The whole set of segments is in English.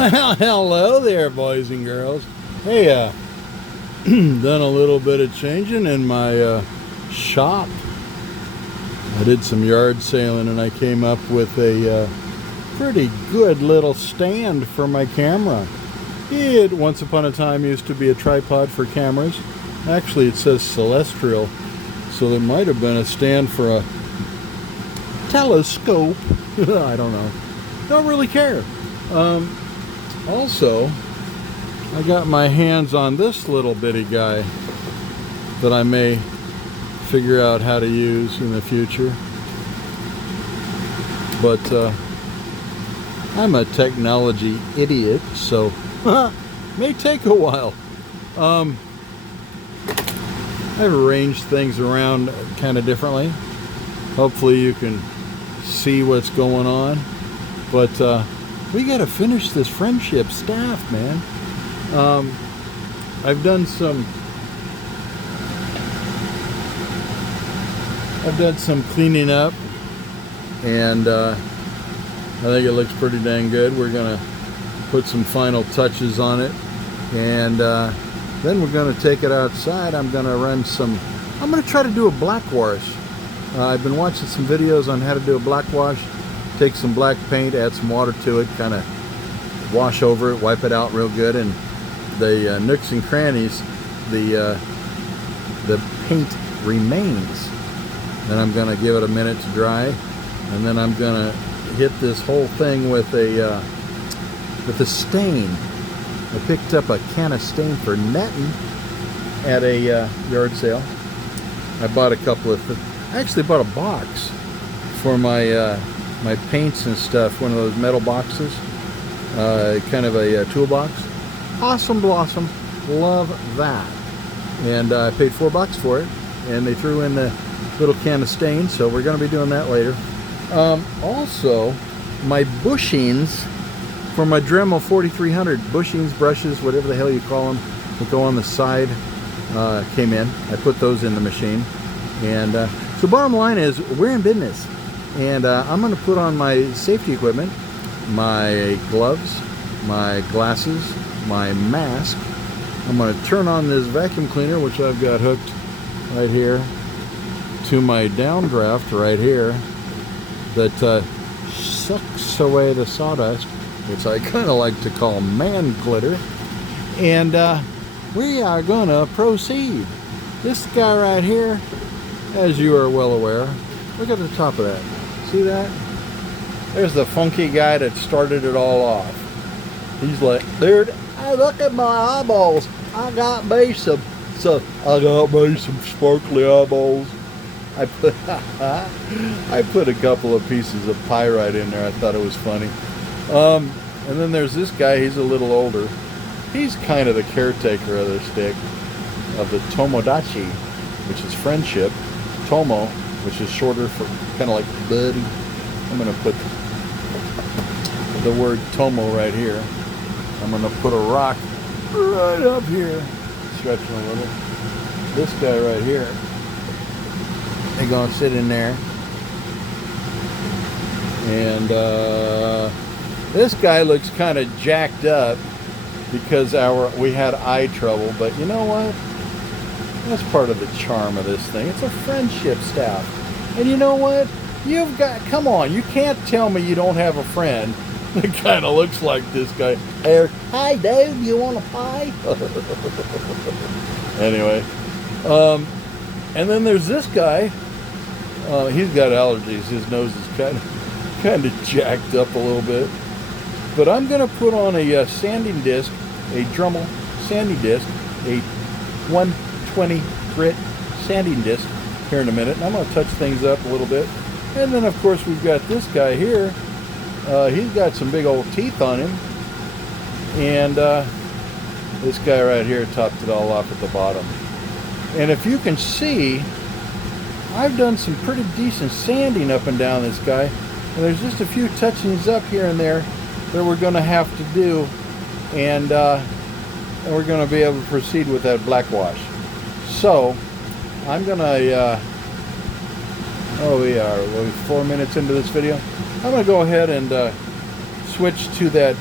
Well, hello there, boys and girls. Hey, done a little bit of changing in my shop. I did some yard sailing and I came up with a pretty good little stand for my camera. It once upon a time used to be a tripod for cameras. Actually, it says celestial, so there might have been a stand for a telescope. I don't know. Don't really care. Also, I got my hands on this little bitty guy that I may figure out how to use in the future. But I'm a technology idiot, so may take a while. I've arranged things around kind of differently. Hopefully you can see what's going on. But we got to finish this friendship staff, man. I've done some cleaning up, and I think it looks pretty dang good. We're gonna put some final touches on it, and then we're gonna take it outside. I'm gonna try to do a black wash. I've been watching some videos on how to do a black wash. Take some black paint, add some water to it, kind of wash over it, wipe it out real good, and the nooks and crannies, the paint remains. Then I'm going to give it a minute to dry, and then I'm going to hit this whole thing with a stain. I picked up a can of stain for netting at a yard sale. I bought a couple of, I actually bought a box for my my paints and stuff, one of those metal boxes, kind of a toolbox. Awesome blossom, love that. And I paid $4 for it, and they threw in the little can of stain, so we're going to be doing that later. Also, my bushings for my Dremel 4300, bushings, brushes, whatever the hell you call them, that go on the side, came in. I put those in the machine. And so bottom line is, we're in business. And I'm going to put on my safety equipment, my gloves, my glasses, my mask. I'm going to turn on this vacuum cleaner, which I've got hooked right here to my downdraft right here, that sucks away the sawdust, which I kind of like to call man glitter. And we are going to proceed. This guy right here, as you are well aware, look at the top of that. See that? There's the funky guy that started it all off. He's like, dude, hey, look at my eyeballs. I got me some sparkly eyeballs. I put a couple of pieces of pyrite in there. I thought it was funny. And then there's this guy. He's a little older. He's kind of the caretaker of the stick, of the Tomodachi, which is friendship. Tomo, which is shorter for kind of like buddy. I'm going to put the word Tomo right here. I'm going to put a rock right up here, stretching a little. This guy right here, they're going to sit in there. And this guy looks kind of jacked up because we had eye trouble, but you know what? That's part of the charm of this thing. It's a friendship staff. And you know what? Come on, you can't tell me you don't have a friend that kind of looks like this guy. Hi, dude, you want a pie? Anyway, and then there's this guy. He's got allergies. His nose is kind of jacked up a little bit. But I'm going to put on a sanding disc, a Dremel sanding disc, a 120 grit sanding disc here in a minute, and I'm going to touch things up a little bit. And then of course we've got this guy here. He's got some big old teeth on him, and this guy right here topped it all off at the bottom. And if you can see, I've done some pretty decent sanding up and down this guy, and there's just a few touchings up here and there that we're going to have to do, and we're going to be able to proceed with that black wash. So I'm going to we're 4 minutes into this video. I'm going to go ahead and switch to that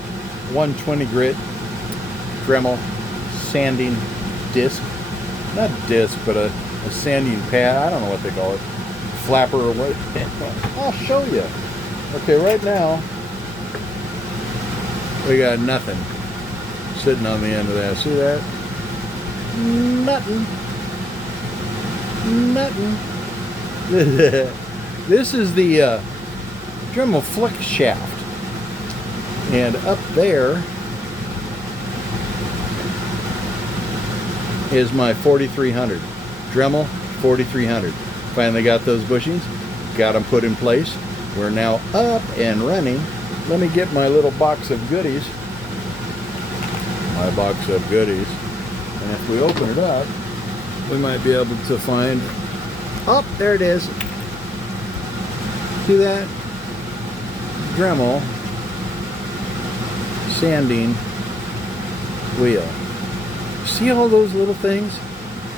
120 grit Dremel sanding disc. Not disc, but a sanding pad. I don't know what they call it. Flapper or what. I'll show you. Okay, right now, we got nothing sitting on the end of that. See that? Nothing. Nothing. This is the Dremel flex shaft. And up there is my 4300. Dremel 4300. Finally got those bushings. Got them put in place. We're now up and running. Let me get my little box of goodies. My box of goodies. And if we open it up, we might be able to find... Oh, there it is. See that? Dremel sanding wheel. See all those little things?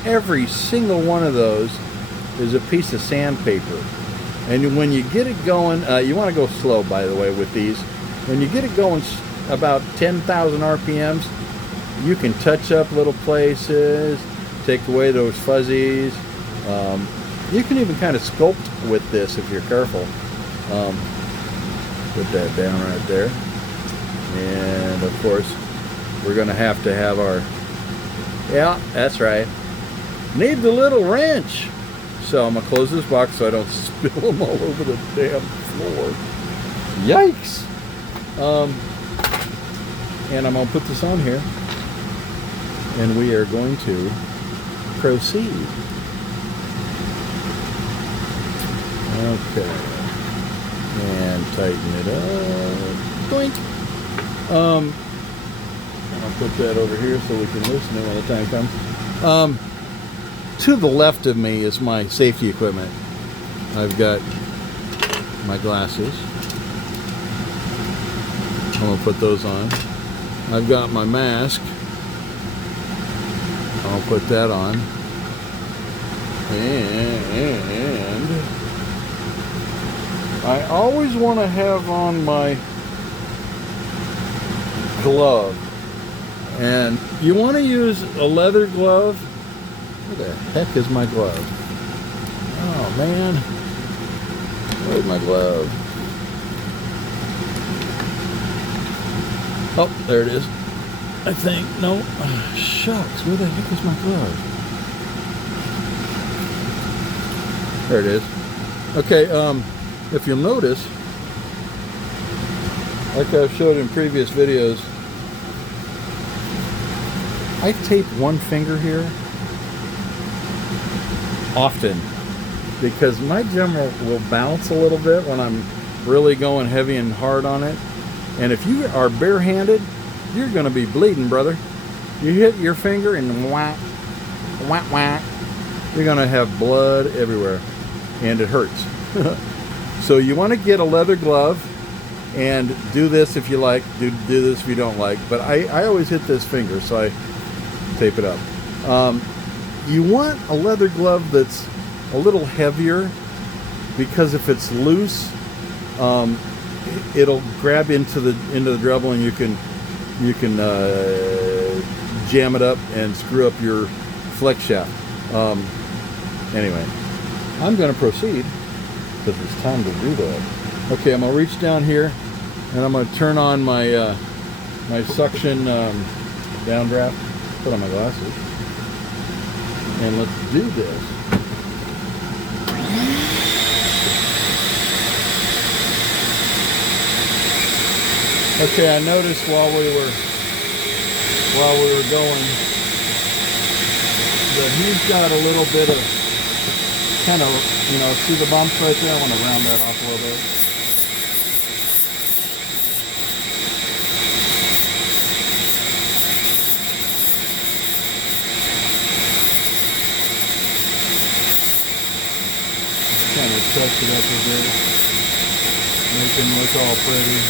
Every single one of those is a piece of sandpaper. And when you get it going, you want to go slow, by the way, with these. When you get it going about 10,000 RPMs, you can touch up little places, take away those fuzzies. You can even kind of sculpt with this if you're careful. Put that down right there. And of course, we're going to have our... Yeah, that's right. Need the little wrench. So I'm going to close this box so I don't spill them all over the damn floor. Yikes! And I'm going to put this on here. And we are going to proceed. Okay. And tighten it up. Doink! I'll put that over here so we can loosen it when the time comes. To the left of me is my safety equipment. I've got my glasses. I'm going to put those on. I've got my mask. I'll put that on. And I always want to have on my glove. And you want to use a leather glove. Where the heck is my glove? Oh man, where's my glove? Oh, there it is. I think, no, shucks, where the heck is my glove? There it is. Okay, if you'll notice, like I've showed in previous videos, I tape one finger here often because my Dremel will bounce a little bit when I'm really going heavy and hard on it. And if you are barehanded, you're going to be bleeding, brother. You hit your finger and whack, whack, whack. You're going to have blood everywhere, and it hurts. So you want to get a leather glove and do this if you like, do this if you don't like. But I always hit this finger, so I tape it up. You want a leather glove that's a little heavier, because if it's loose, it'll grab into the Dremel, and you can jam it up and screw up your flex shaft. Anyway, I'm going to proceed because it's time to do that. Okay, I'm going to reach down here and I'm going to turn on my my suction downdraft. Put on my glasses. And let's do this. Okay, I noticed while we were going that he's got a little bit of kind of, you know, see the bumps right there? I want to round that off a little bit. Kind of touch it up a bit, make them look all pretty.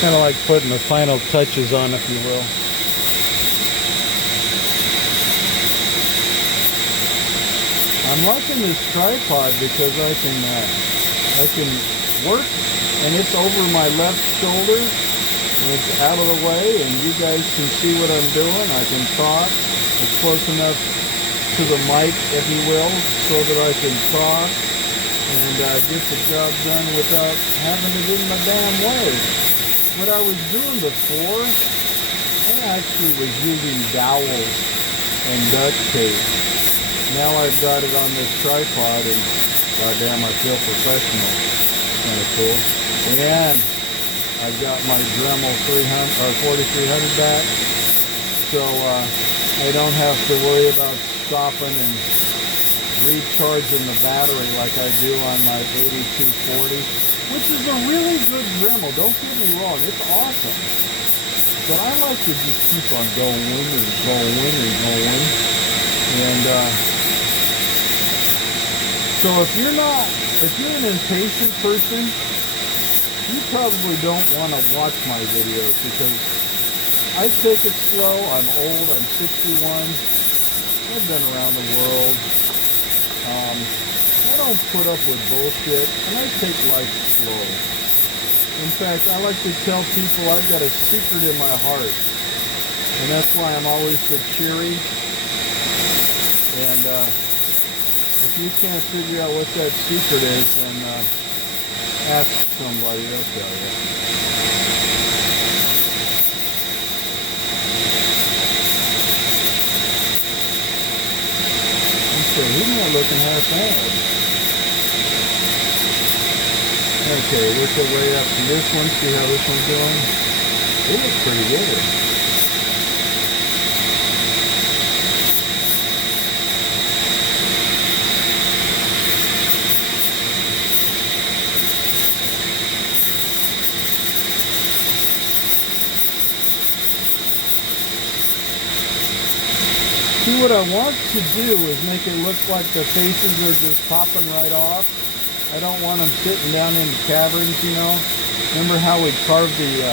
Kind kind of like putting the final touches on, if you will. I'm liking this tripod because I can work, and it's over my left shoulder, and it's out of the way, and you guys can see what I'm doing. I can talk. It's close enough to the mic, if you will, so that I can talk and get the job done without having it in my damn way. What I was doing before, I actually was using dowels and duct tape. Now I've got it on this tripod, and goddamn, I feel professional. Kind of cool. And I've got my Dremel 4300 back, so I don't have to worry about stopping and recharging the battery like I do on my 8240, which is a really good Dremel. Don't get me wrong, it's awesome. But I like to just keep on going and going and going. And so if you're an impatient person, you probably don't want to watch my videos because I take it slow. I'm old. I'm 61. I've been around the world. I don't put up with bullshit, and I take life slow. In fact, I like to tell people I've got a secret in my heart, and that's why I'm always so cheery. And if you can't figure out what that secret is, then ask somebody, they'll tell you. Okay, he's not looking half bad. Okay, work our way up to this one, see how this one's doing. It looks pretty good. See, what I want to do is make it look like the faces are just popping right off. I don't want them sitting down in the caverns, you know. Remember how we carved the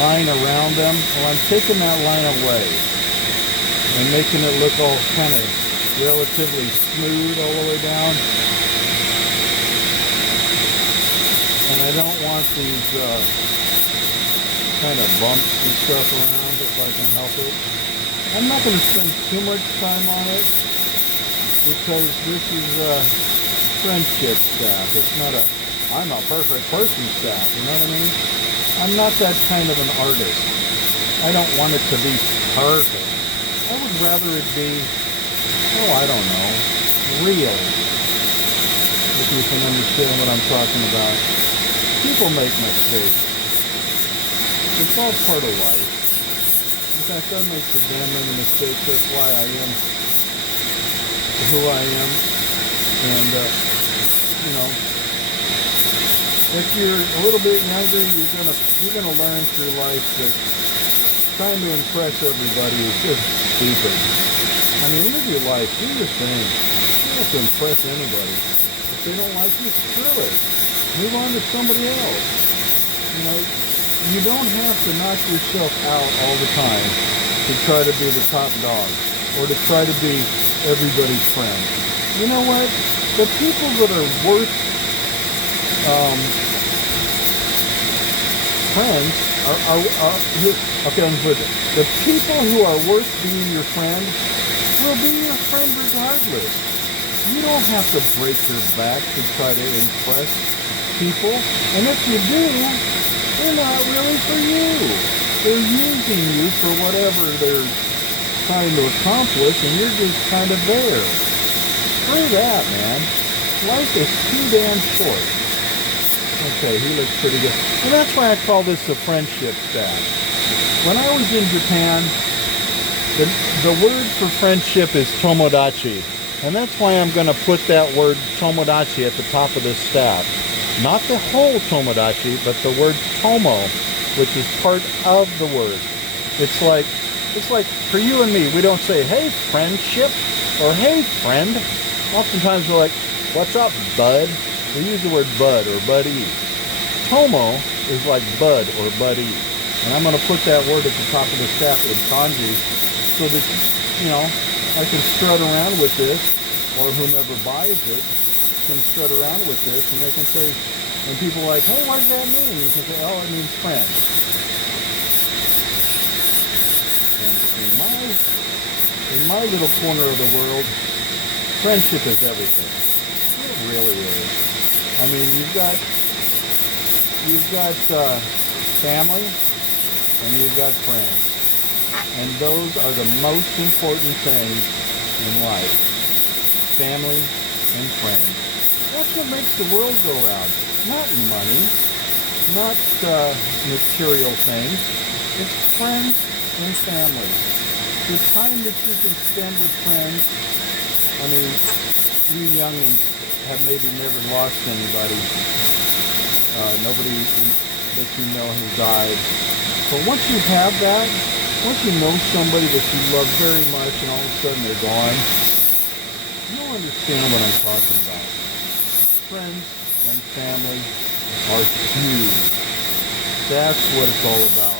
line around them? Well, I'm taking that line away and making it look all kind of relatively smooth all the way down. And I don't want these kind of bumps and stuff around if I can help it. I'm not going to spend too much time on it because this is a friendship staff. It's not I'm a perfect person staff, you know what I mean? I'm not that kind of an artist. I don't want it to be perfect. I would rather it be, I don't know, real. If you can understand what I'm talking about. People make mistakes. It's all part of life. In fact, I make the damn many mistakes. That's why I am who I am. And, you know, if you're a little bit younger, you're gonna learn through life that trying to impress everybody is just stupid. I mean, live your life. Do your thing. You don't have to impress anybody. If they don't like you, screw it. Move on to somebody else. You know, you don't have to knock yourself out all the time to try to be the top dog or to try to be everybody's friend. You know what? The people that are worth friends the people who are worth being your friend will be your friend regardless. You don't have to break your back to try to impress people, and if you do, they're not really for you. They're using you for whatever they're trying to accomplish, and you're just kind of there. Screw that, man. Life is too damn short. Okay, he looks pretty good. And that's why I call this a friendship staff. When I was in Japan, the word for friendship is tomodachi. And that's why I'm going to put that word tomodachi at the top of this staff. Not the whole tomodachi, but the word tomo, which is part of the word. It's like for you and me, we don't say, hey, friendship, or hey, friend. Oftentimes we're like, what's up, bud? We use the word bud or buddy. Tomo is like bud or buddy. And I'm going to put that word at the top of the staff in kanji so that, you know, I can strut around with this, or whomever buys it can strut around with this, and they can say, and people are like, hey, what does that mean? You can say, oh, it means friend. And in my little corner of the world, friendship is everything. It really is. I mean, you've got family and you've got friends, and those are the most important things in life. Family and friends. That's what makes the world go round. Not money, not material things. It's friends and family. The time that you can spend with friends. I mean, you youngins have maybe never lost anybody. Nobody that you know who died. But once you have that, once you know somebody that you love very much and all of a sudden they're gone, you'll understand what I'm talking about. Friends and family are huge. That's what it's all about.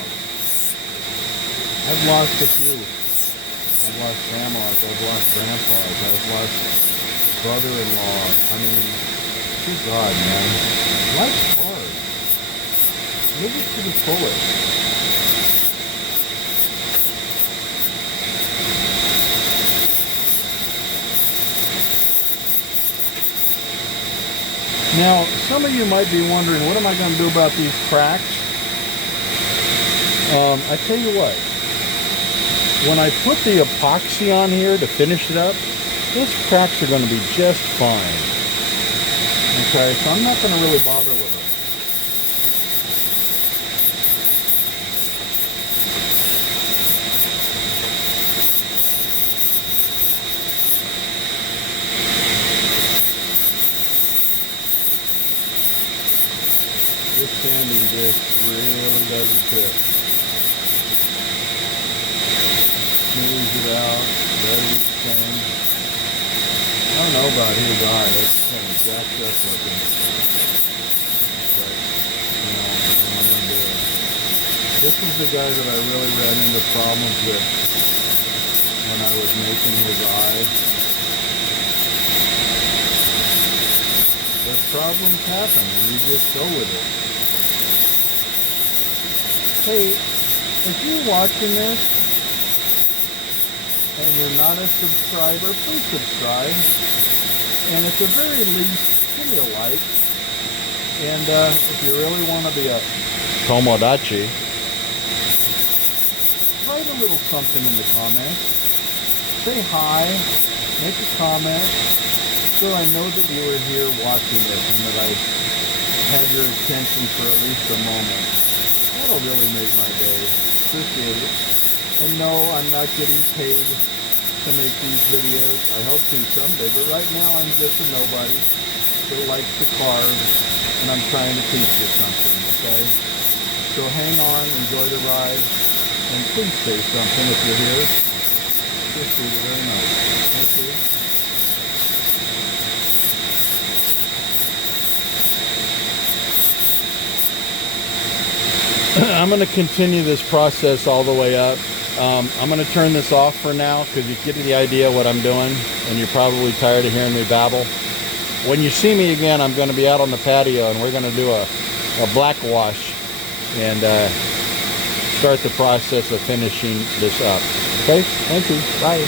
I've lost a few. I've lost grandmas, I've lost grandpas, I've lost brother-in-law. I mean, good God, man. Life's hard. Live it to the fullest. Now, some of you might be wondering, what am I going to do about these cracks? I tell you what, when I put the epoxy on here to finish it up, those cracks are going to be just fine. Okay, so I'm not going to really bother with them. This sanding disc really doesn't fit. Smooths it out, does its thing. I don't know about his eye, that's kind of jacked up looking. But, you know, what am I going to do? This is the guy that I really ran into problems with when I was making his eye. But problems happen and you just go with it. Hey, if you're watching this and you're not a subscriber, please subscribe. And at the very least, give me a like. And if you really want to be a Tomodachi, write a little something in the comments. Say hi, make a comment, so I know that you were here watching this and that I had your attention for at least a moment. That'll really make my day. Appreciate it. And no, I'm not getting paid to make these videos. I hope to someday, but right now I'm just a nobody that likes to carve, and I'm trying to teach you something, okay? So hang on, enjoy the ride, and please say something if you're here. Appreciate it very much. Thank you. I'm going to continue this process all the way up. I'm going to turn this off for now because you get the idea what I'm doing, and you're probably tired of hearing me babble. When you see me again, I'm going to be out on the patio, and we're going to do a black wash and start the process of finishing this up. Okay? Thank you. Bye.